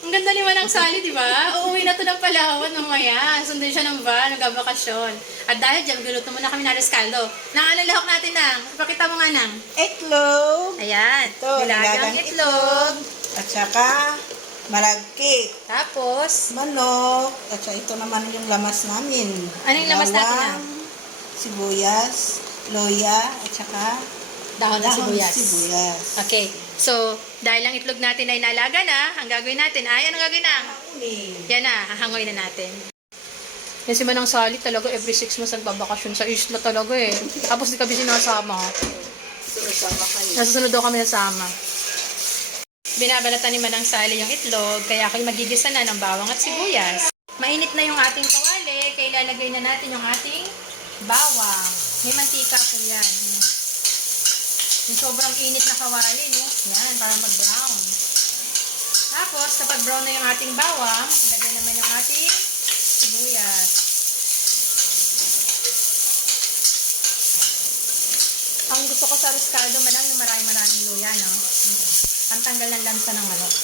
Ang ganda ni Manang Sally, di ba? Uuwi na to ng Palawan mamaya. Sundin siya ng van, nagbabakasyon. At dahil dyan, guluto muna kami ng rescaldo. Nang ano lahok natin nang? Pakita mo nga nang. Itlog. Ayan. Ito, nilagang itlog. At saka, malagkit. Tapos, Manok. At saka ito naman yung lamas namin. Anong lamas natin, Bawang, Sibuyas, loya, at saka dahon ng dahon sibuyas. sibuyas. Okay. So, dahil ang itlog natin ay nalaga na, ang gagawin natin ay, ano gagawin na? Yan na, hahangoy na natin. Yan si Manang Sally talaga every six months nagbabakasyon sa isla talaga eh. Tapos di kami sinasama. Sama kayo. Nasusunod daw kami nasama. Binabalatan ni Manang Sally yung itlog, kaya ako'y magigisa na ng bawang at sibuyas. Mainit na yung ating kawali, kaya ilalagay na natin yung ating bawang. May mantika po yan. Yung sobrang init na kawali, no? Yan, para mag-brown. Tapos, kapag brown na yung ating bawang, ilagay naman yung ating sibuyas. Ang gusto ko sa riscaldo manang yung marami-maraming luya, no? Ang tanggal ng lansa ng manok.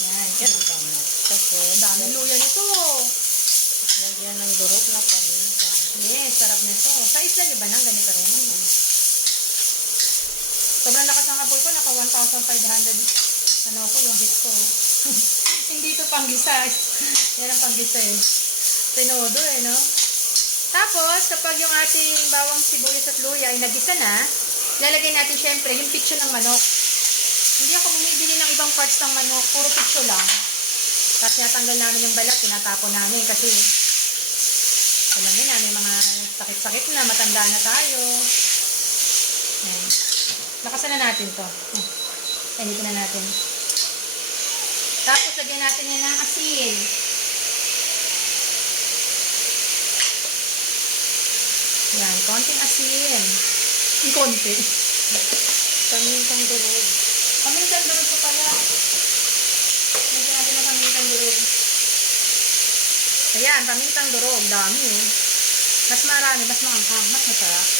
Yan. Yan ang tama. Tapos, daming luya nito. Lagyan ng durog na paminta. Yes, sarap nito. Sa isla niyo ba nang ganito rin? Sobrang lakas ng apoy ko, naka 1,500 ano ko, yung hit ko. Hindi to panggisa. Yan ang panggisa eh. Tinodo eh, no? Tapos, kapag yung ating bawang sibuyas at luya ay nagisa na, lalagay natin syempre yung picture ng manok. Hindi ako bumibili ng ibang parts ng manok, puro picture lang. Tapos tinatanggal namin yung balat, tinatapon namin kasi alam niyo na, may mga sakit-sakit na, matanda na tayo. Ayan. Lakasan na natin to. Ayan, dito na natin. Tapos, lagyan natin yan ng asin. Yan, konting asin. Konti. Pamintang durog. Pamintang durog ko pala. Lagyan natin ng pamintang durog. Ayan, pamintang durog. Dami eh. Mas marami, mas maanghang, mas masarap.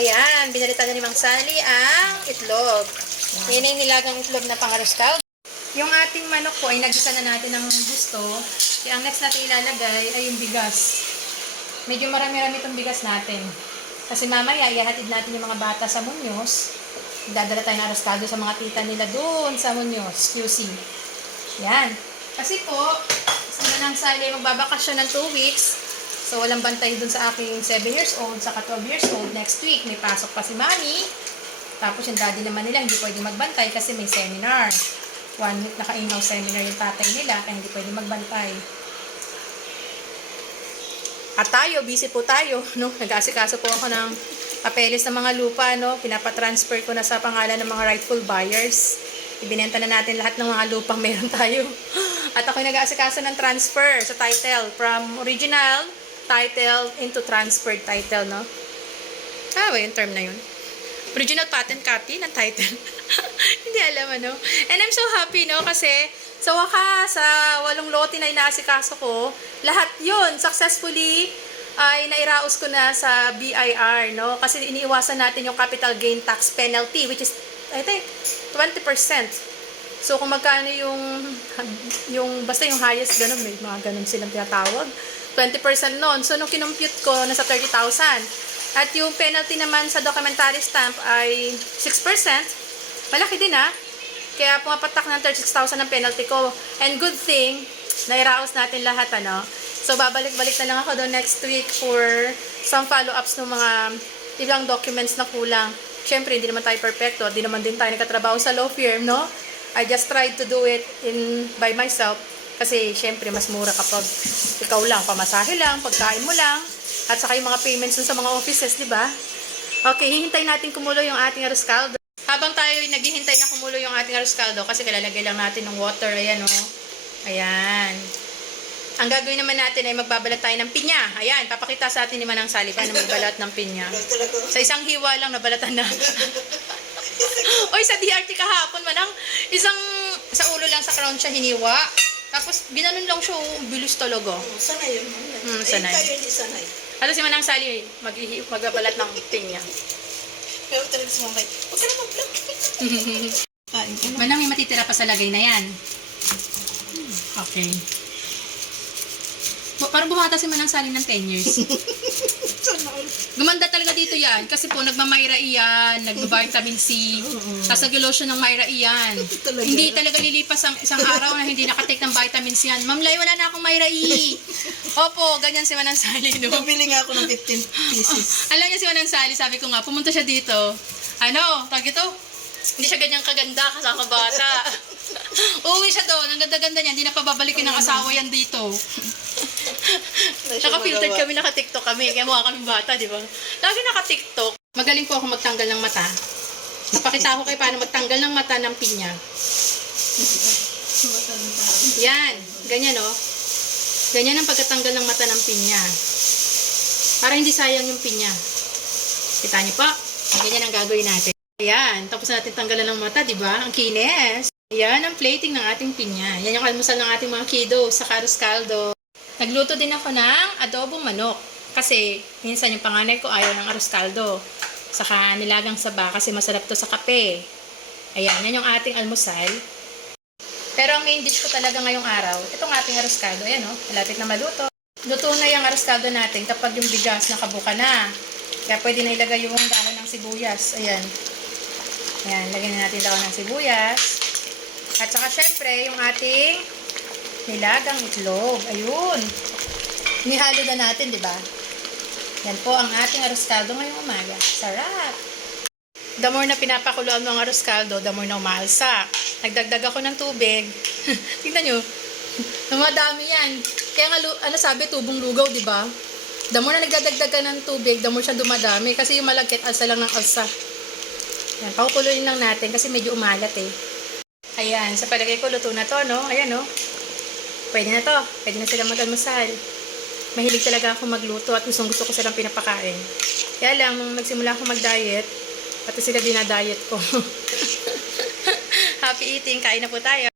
Ayan, binalitan na ni Mang Sally ang itlog. Yan ay nilagang itlog na pangarustal. Yung ating manok po ay nagisa na natin ng gusto. Kaya ang next natin ilalagay ay yung bigas. Medyo marami-rami itong bigas natin. Kasi mamaya, ihahatid natin yung mga bata sa Munyos. Dadala tayo ng arostado sa mga tita nila doon sa Munyos, QC. Yan. Kasi po, sa Manang Sally magbabakasyon ng 2 weeks. So, walang bantay dun sa aking 7 years old, saka 12 years old. Next week, may pasok pa si Mami. Tapos yung daddy naman nila, hindi pwede magbantay kasi may seminar. One week naka-in-house seminar yung tatay nila, kaya hindi pwede magbantay. At tayo, busy po tayo, no? Nag-asikaso po ako ng papeles ng mga lupa, no? Pinapatransfer ko na sa pangalan ng mga rightful buyers. Ibinenta na natin lahat ng mga lupang meron tayo. At ako nag-aasikaso ng transfer sa title from original title into transferred title, no? Ah, ba yung term na yun? Original patent copy ng title. Hindi alam, ano? And I'm so happy, no? Kasi sa wakas, sa walong lote na inaasikaso ko, lahat yun, successfully, ay nairaos ko na sa BIR, no? Kasi iniiwasan natin yung capital gain tax penalty, which is, I think, 20%. So, kung magkano yung, yung, basta yung highest, ganun, may mga ganun silang tinatawag. 20% noon. So, nung kinumpute ko, nasa 30,000. At yung penalty naman sa documentary stamp ay 6%. Malaki din ha. Kaya pumapatak ng 36,000 ang penalty ko. And good thing, nairaos natin lahat ano. So babalik-balik na lang ako doon next week for some follow-ups ng mga ibang documents na kulang. Siyempre, hindi naman tayo perfecto. Hindi naman din tayo nagkatrabaho sa law firm, no? I just tried to do it in by myself. Kasi, siyempre, mas mura kapag ikaw lang, pamasahe lang, pagkain mo lang, at saka yung mga payments sa mga offices, di ba? Okay, hihintay natin kumulo yung ating arroz caldo. Habang tayo ay naghihintay na kumulo yung ating arroz caldo, kasi kalalagay lang natin ng water, ayan o. Oh. Ayan. Ang gagawin naman natin ay magbabalat tayo ng pinya. Ayan, papakita sa atin ni Manang Sally paano magbalat ng pinya. Sa isang hiwa lang nabalatan na. Oy, sa DRT kahapon, Manang, isang sa ulo lang sa crown siya hiniwa. Tapos, ginanon lang siya, oh, bilis talaga. Sanay yun. Hmm, sanay. Eh, tayo hindi sanay. Ano si Manang Sally, mag magbabalat ng pinya. Pero talaga si Mama, huwag ka na mag-vlog. Manang may matitira pa sa lagay na yan. Okay. Bu- Parang bumata si Manang Sally ng 10 years. Gumanda talaga dito yan. Kasi po, nagmamayra iyan, nagba-vitamin C, tapos nag-lotion ng Myra iyan. Talaga? Hindi talaga lilipas ang isang araw na hindi nakatake ng vitamins yan. Ma'am Lai, wala na akong Myra E. Opo, ganyan si Manang Sally, no? Pabili nga ako ng 15 pieces. Alam niya si Manang Sally, sabi ko nga, pumunta siya dito. Ano, tag ito? Hindi siya ganyang kaganda kasama bata. Uwi siya doon, ang ganda-ganda niya, hindi na pababalikin ng asawa yan dito. Naka-filtered kami, naka-tiktok kami. Kaya mukha kami bata, di ba? Lagi naka-tiktok. Magaling po ako magtanggal ng mata. Napakita ko kayo paano magtanggal ng mata ng pinya. Yan. Ganyan, oh. Ganyan ang pagkatanggal ng mata ng pinya. Para hindi sayang yung pinya. Kita niyo po? Ganyan ang gagawin natin. Ayan. Tapos natin tanggalan ng mata, di ba? Ang kinis. Ayan ang plating ng ating pinya. Yan yung almusal ng ating mga kiddo sa Carlos Caldo. Nagluto din ako ng adobong manok. Kasi minsan yung panganay ko ayaw ng arroz caldo. Saka nilagang saba kasi masarap to sa kape. Ayan, yan yung ating almusal. Pero ang main dish ko talaga ngayong araw, itong ating arroz caldo. Ayan o, malapit na maluto. Luto na yung arroz caldo natin kapag yung bigas nakabuka na. Kaya pwede na ilagay yung dahon ng sibuyas. Ayan. Ayan, lagyan na natin dahon ng sibuyas. At saka syempre, yung ating nilagang itlog. Ayun. Nihalo na natin, di ba? Yan po ang ating arroz caldo ngayong umaga. Sarap! The more na pinapakuluan mo ang arroz the more na umaalsa. Nagdagdag ako ng tubig. Tingnan nyo. Dumadami yan. Kaya nga, ano sabi, tubong lugaw, di ba? The more na nagdadagdag ka ng tubig, the more siya dumadami. Kasi yung malagkit, alsa lang ng alsa. Yan, pakukuluin lang natin kasi medyo umalat eh. Ayan, sa palagay ko, luto na to, no? Ayan, no? Pwede na to. Pwede na sila mag-almusal. Mahilig talaga ako magluto at gustong gusto ko silang pinapakain. Kaya lang, nung nagsimula ako mag-diet, pati sila dinadiet ko. Happy eating, kain na po tayo.